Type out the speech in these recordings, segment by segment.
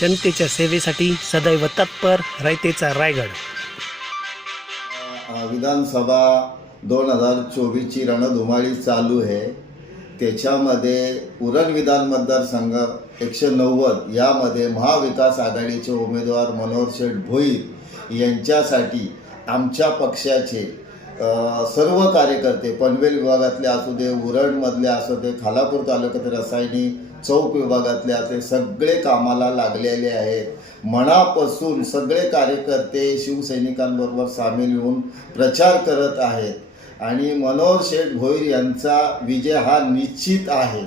जनतेच्या सेवेसाठी सदैव तत्पर रयतेचा रायगड. विधानसभा दोन हजार चोवीसची रणधुमाळी चालू आहे. त्याच्यामध्ये उरण विधान मतदारसंघ एकशे नव्वद यामध्ये महाविकास आघाडीचे उमेदवार मनोहर शेठ भोईर यांच्यासाठी आमच्या पक्षाचे सर्व कार्यकर्ते पनवेल विभागातले असू दे उरणमधले असू दे खालापूर तालुक्यातील रसायनी चौक विभागातले असू दे सगळे कामाला लागलेले आहेत. मनापासून सगळे कार्यकर्ते शिवसैनिकांबरोबर सामील होऊन प्रचार करत आहेत. आणि मनोहर शेठ भोईर यांचा विजय हा निश्चित आहे.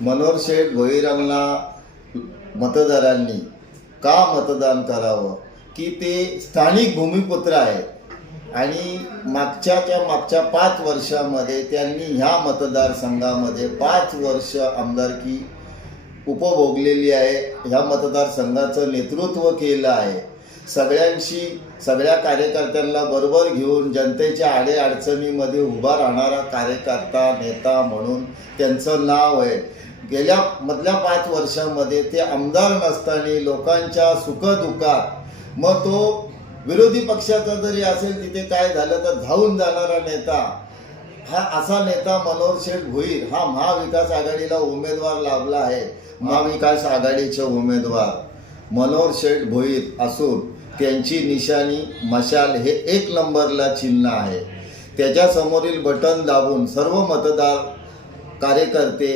मनोहर शेठ भोईरांना मतदारांनी का मतदान करावं? की ते स्थानिक भूमिपुत्र आहेत? आणि मागच्याच्या मागच्या पाच वर्षामध्ये त्यांनी ह्या मतदारसंघामध्ये पाच वर्ष आमदारकी उपभोगलेली आहे. ह्या मतदारसंघाचं नेतृत्व केलं आहे. सगळ्यांशी सगळ्या कार्यकर्त्यांना बरोबर घेऊन जनतेच्या आडेअडचणीमध्ये उभा राहणारा कार्यकर्ता नेता म्हणून त्यांचं नाव आहे. गेल्या मधल्या पाच वर्षामध्ये ते आमदार नसताना लोकांच्या सुखदुःखात मग तो विरोधी पक्षाचा जरी असेल तिथे काय झालं तर धावून जाणारा नेता हा असा नेता मनोहर शेठ भोईर हा महाविकास आघाडीला उमेदवार लाभला आहे. महाविकास आघाडीचे उमेदवार मनोहर शेठ भोईर असून त्यांची निशाणी मशाल हे एक नंबरला चिन्ह आहे. त्याच्या समोरील बटन दाबून सर्व मतदार कार्यकर्ते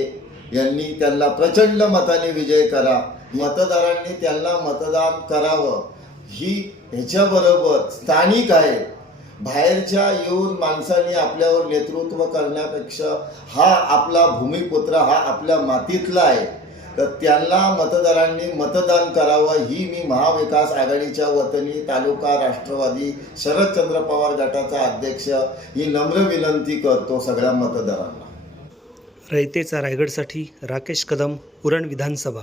यांनी त्यांना प्रचंड मताने विजय करा. मतदारांनी त्यांना मतदान करावं. ही ह्याच्याबरोबर स्थानिक आहे बाहेरच्या येऊन माणसांनी आपल्यावर नेतृत्व करण्यापेक्षा हा आपला भूमिपुत्र हा आपल्या मातीतला आहे. तर त्यांना मतदारांनी मतदान करावं ही मी महाविकास आघाडीच्या वतनी तालुका राष्ट्रवादी शरदचंद्र पवार गटाचा अध्यक्ष ही नम्र विनंती करतो सगळ्या मतदारांना. रयतेचा रायगडसाठी राकेश कदम उरण विधानसभा.